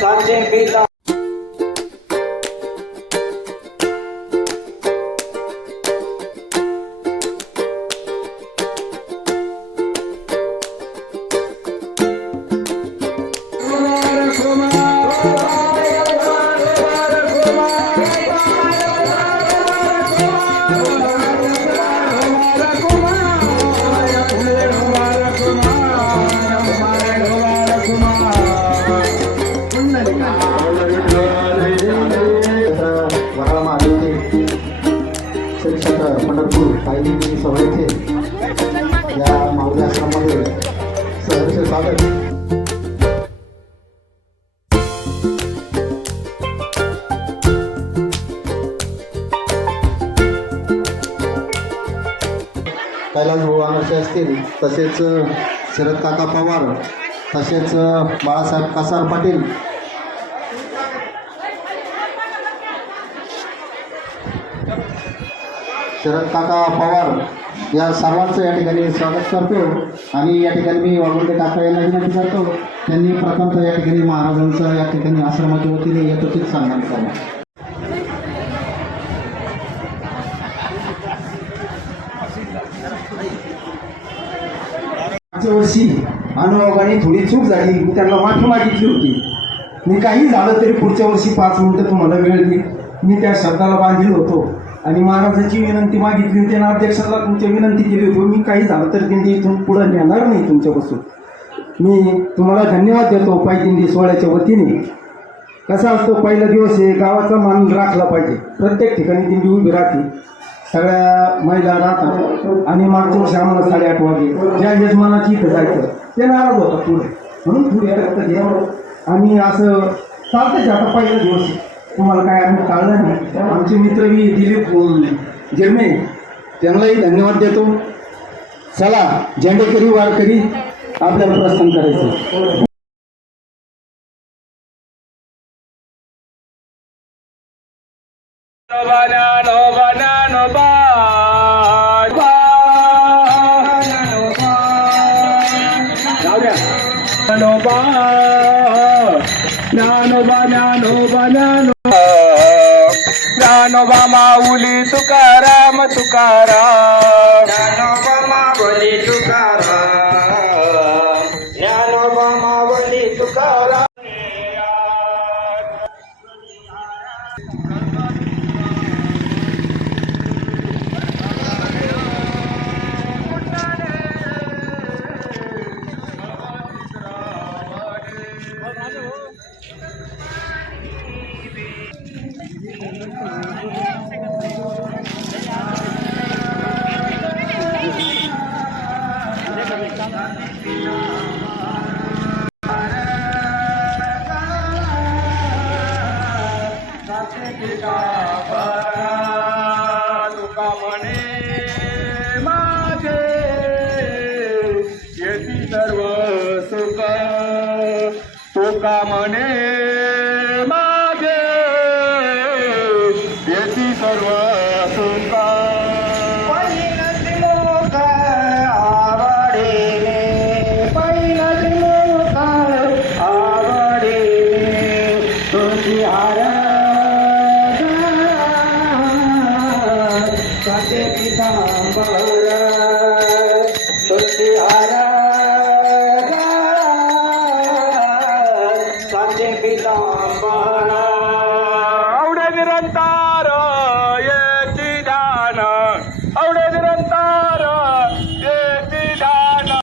साचे पिता पंढरपूर काही सवयीचे या माऊली आश्रमामध्ये सहर्ष स्वागत. कैलास भाऊ अनर्षे असतील, तसेच शरद काका पवार, तसेच बाळासाहेब कासार पाटील, शरद काका पवार या सर्वांचं या ठिकाणी स्वागत करतो. आणि या ठिकाणी मी वाघोंडे काका यांना विनंती करतो, त्यांनी प्रथमतः या ठिकाणी महाराजांचं या ठिकाणी आश्रमाच्या वतीने यथोचित सन्मान करावा. मागच्या वर्षी अनुयोगाने थोडी चूक झाली, मी त्यांना माफी मागितली होती. मी काही झालं तरी पुढच्या वर्षी 5 मिनिटं तुम्हाला वेळ देईल, मी त्या शब्दाला बांधील होतो. आणि महाराजांची विनंती मागितली होती आणि अध्यक्षाला तुमची विनंती केली होती, मी काही झालं तर दिंडी इथून पुढे नेणार नाही तुमच्यापासून. मी तुम्हाला धन्यवाद देतो पायी दिंडी सोहळ्याच्या वतीने. कसं असतं, पहिला दिवस हे गावाचा मान राखला पाहिजे. प्रत्येक ठिकाणी दिंडी उभी राहते, सगळ्या महिला राहतात. आणि मागच्या वर्षी आम्हाला 8:30 वाजे ज्या यजमानाची इथं जायचं ते नाराज होता पुढे, म्हणून पुढे आम्ही असं चालतंच. आता पहिला दिवस तुम्हाला काय आम्ही टाळलं नाही. आमचे मित्रही दिलीप जन्मे, त्यांनाही धन्यवाद देतो. चला, झेंडेकरी वारकरी आपल्याला प्रस्थान करायचं. ज्ञानोबा माऊली तुकाराम तुकाराम, ज्ञानोबा माऊली तुकाराम, ज्ञानोबा माऊली तुकाराम. तुका म्हणे माझे येती सर्व सुख, तुका म्हणे माझे येती सर्व सुख. साचे पितांबर तुळशीहारा, साचे पितांबर आवडे निरंतर.